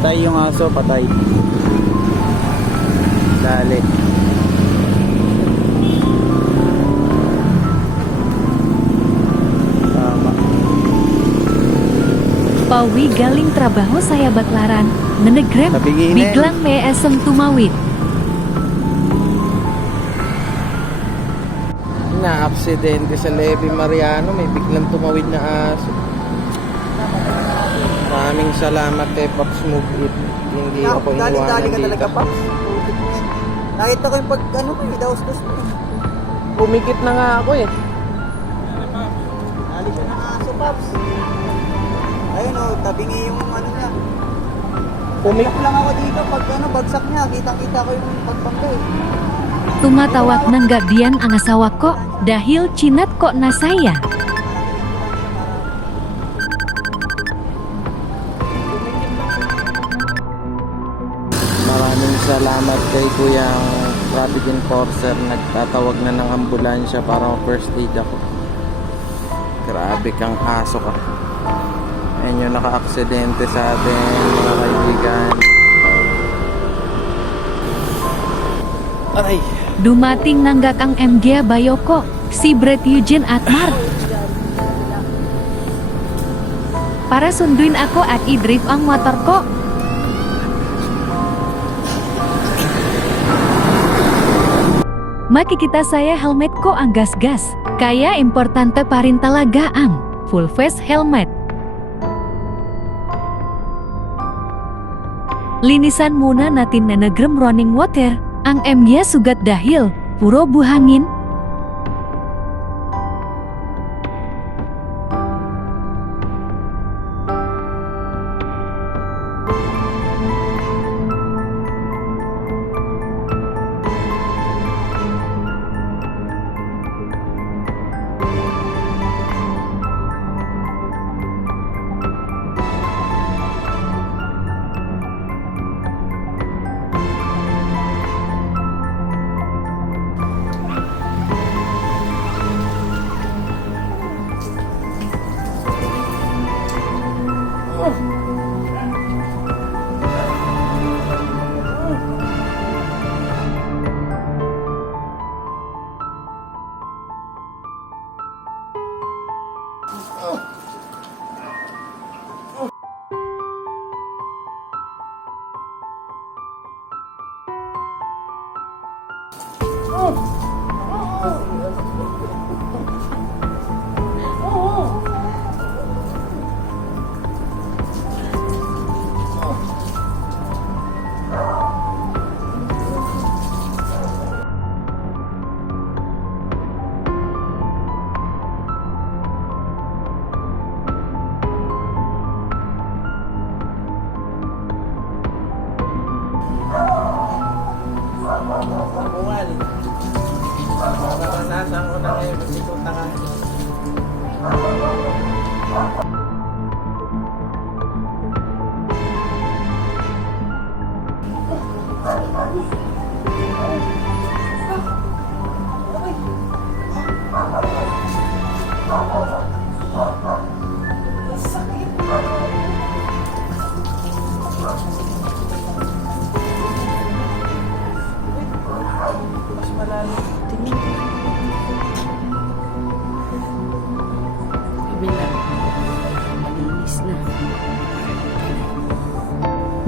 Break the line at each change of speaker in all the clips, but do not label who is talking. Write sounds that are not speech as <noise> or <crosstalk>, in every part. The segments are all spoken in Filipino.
Patay yung aso, patay. Dali. Tama.
Pauwi galing trabaho saya baklaran, nenegrem,
Tabiginin.
biglang may eseng tumawid.
na aksidente sa Levi Mariano may biglang tumawid na aso maraming salamat kay Pops Move It hindi ako
Dali-dali
iniwanan
ka
dito
talaga. Putik mo yan. Nakita ko yung pag, ano mo, idaos-dos mo. eh.
pumikit na nga ako eh
Dali siya ng aso, Paps. Ayun o, tabingi yung ano niya.
Pumik
Pumik lang ako dito pag ano, bagsak niya. Kitang-kita ko yung pagbangga eh.
Tumatawag ng gabian ang asawa ko, dahil cinat kok na saya.
Traffic enforcer nagtatawag na ng ambulansya para first aid ako grabe kang aso ka ayun yung naka-aksidente sa atin mga kaibigan aray
Dumating nanggak ang MG Bayoko, si Brett Eugene Atmar. Para sunduin ako at i-drift ang motor ko. Makikita saya helmet ko ang gas-gas, kaya importante pa rin talaga ang full face helmet. Linisan muna natin na nagrem running water, ang MG sugat dahil, puro buhangin.
Oh.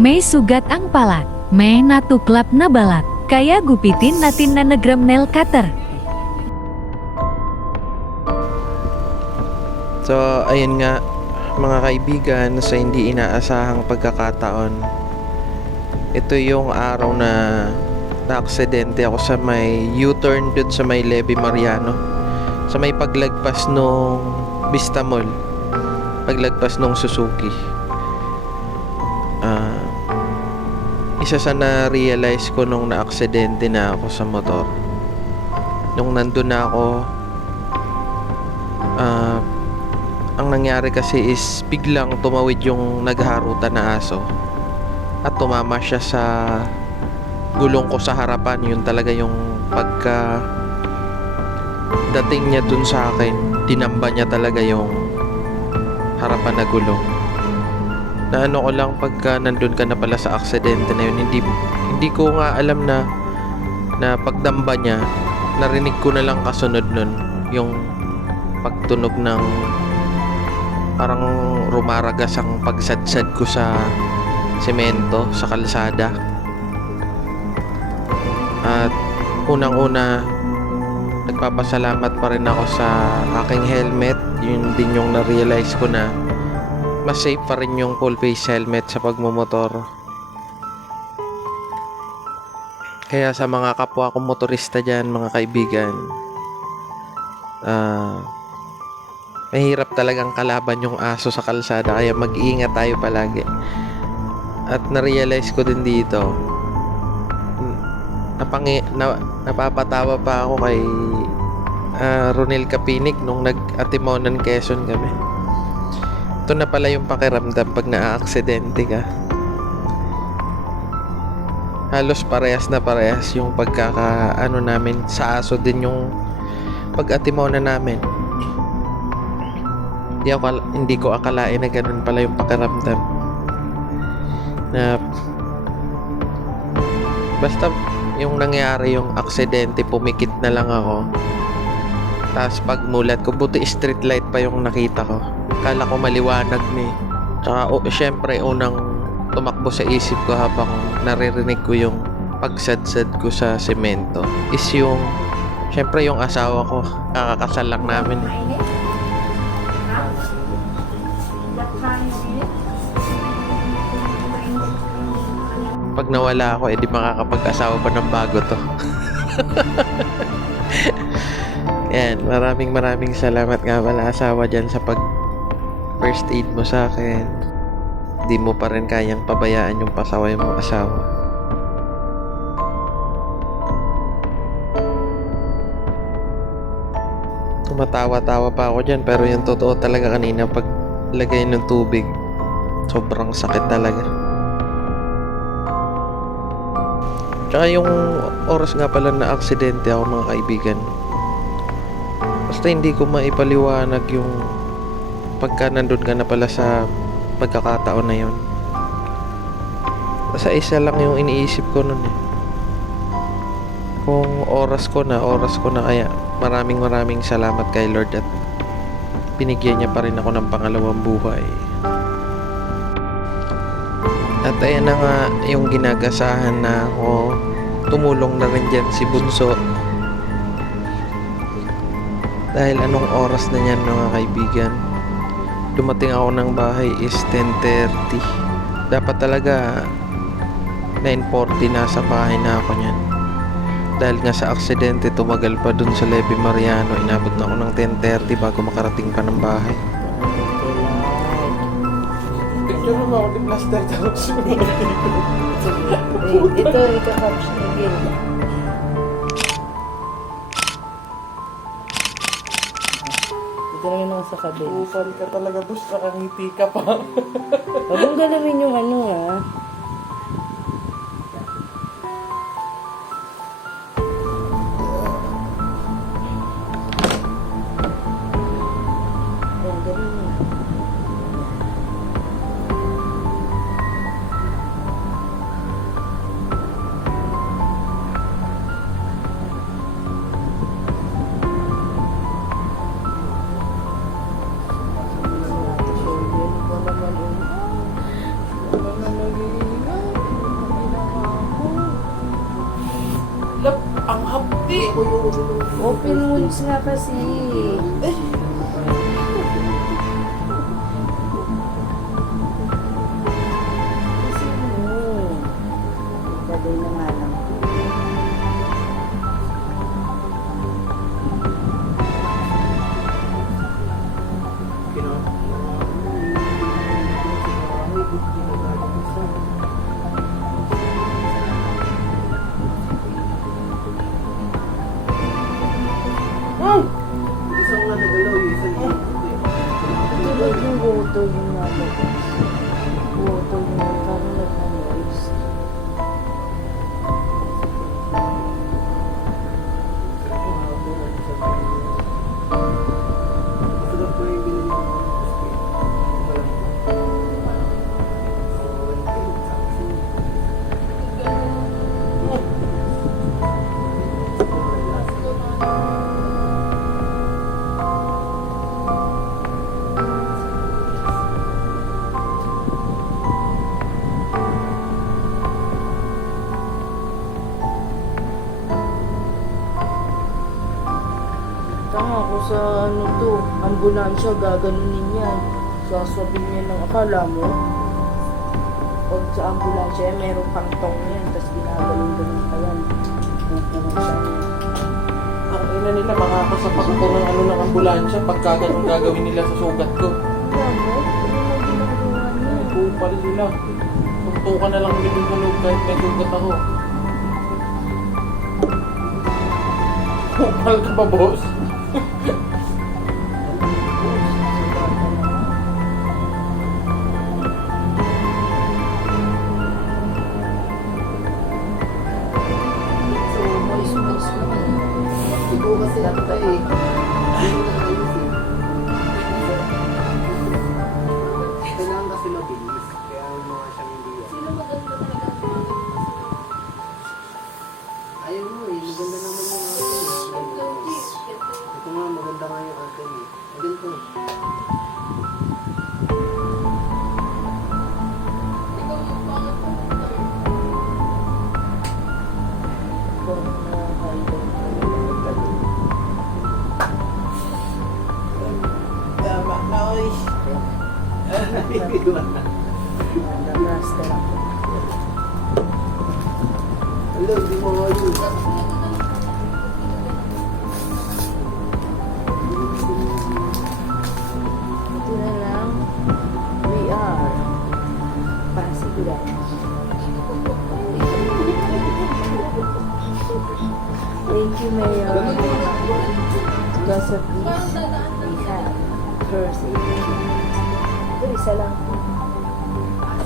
May sugat ang palat, may natuklap na balat, kaya gupitin natin na nagrem nail cutter.
So, ayun nga, mga kaibigan, sa hindi inaasahang pagkakataon, ito yung araw na na-aksidente ako sa may U-turn dun sa may Levi Mariano. Sa may paglagpas nung Vista Mall. Paglagpas nung Suzuki. Ah, isa sa na-realize ko nung na-aksidente na ako sa motor. Nung nandun na ako, ah, ang nangyari kasi is biglang tumawid yung nagharutan na aso at tumama siya sa gulong ko sa harapan yun talaga yung pagka dating niya dun sa akin tinamba niya talaga yung harapan na gulong na ano ko lang pagka nandun ka na pala sa aksidente na yun hindi hindi ko nga alam na na pagdamba niya narinig ko na lang kasunod nun yung pagtunog ng parang rumaragas ang pagsadsad ko sa semento sa kalsada. At unang-una nagpapasalamat pa rin ako sa aking helmet. Yun din yung na-realize ko na mas safe pa rin yung full face helmet sa pagmumotor. Kaya sa mga kapwa kong motorista dyan mga kaibigan ah mahirap talagang kalaban yung aso sa kalsada kaya mag-iingat tayo palagi. At na-realize ko din dito napangi, na, napapatawa pa ako kay ah, Ronel Kapinik nung nag-Atimonan Quezon kami ito na pala yung pakiramdam pag naa-aksidente ka. Halos parehas na parehas yung pagkaka ano namin. Sa aso din yung pag-Atimonan namin. Hindi, ako, hindi ko akalain na ganun pala yung pakiramdam. Na basta yung nangyari yung aksidente pumikit na lang ako. Tapos pagmulat ko buti street light pa yung nakita ko kala ko maliwanag ni tsaka o, syempre unang tumakbo sa isip ko habang naririnig ko yung pagsadsad ko sa semento is yung syempre yung asawa ko kakakasal lang namin eh. pag nawala ako, edi makakapag-asawa pa ng bago to. <laughs> Yan, maraming maraming salamat nga pala asawa dyan sa pag first aid mo sa akin. Di mo pa rin kayang pabayaan yung pasaway mong asawa. Tumatawa-tawa pa ako dyan pero yung totoo talaga kanina pag lagay ng tubig sobrang sakit talaga. Tsaka yung oras nga pala na aksidente ako mga kaibigan. Basta hindi ko maipaliwanag yung pagka nandun ka na pala sa pagkakataon na yun. Basta isa lang yung iniisip ko nun eh. Kung oras ko na, oras ko na kaya maraming maraming salamat kay Lord at binigyan niya pa rin ako ng pangalawang buhay. At ayan na nga yung ginagasahan na ako. Tumulong na rin dyan si Bunso. Dahil anong oras na yan mga kaibigan. Dumating ako ng bahay is 10.30. Dapat talaga 9.40 nasa bahay na ako niyan. Dahil nga sa aksidente tumagal pa dun sa Levy Mariano. Inabot na ako ng 10.30 bago makarating pa ng bahay.
Picture mo ako di plaster tapos
Eh, ito, ika-caption again. Ito sa kabin.
Upal ka talaga, boss. Nakangiti ka pa.
Huwag mong galawin yung ano ah. Open wounds nga kasi. Kasi sa ano to, ambulansya, gaganunin yan. Sasabihin niya ng akala mo. Pag sa ambulansya, eh, meron pang tong yan, tapos ginaganon-ganon pa yan. Pupuhusan.
Ang ina nila, makakasapak ako ng ano ng ambulansya pagka ganun gagawin nila sa sugat ko.
Ginagawa niya?
Kupal sila. Tuntukan na lang binubulog kahit may sugat ako. Kupal ka ba, boss?
Ako tayo eh.
Thank you, Mayor. Because of this, we have first aid. Ito, isa lang.
Ay,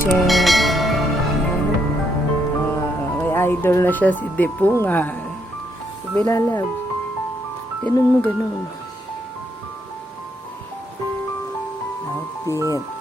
check. Ah, may idol na siya si Depunga. Bilalab. Ganun mo, ganun. Outfit.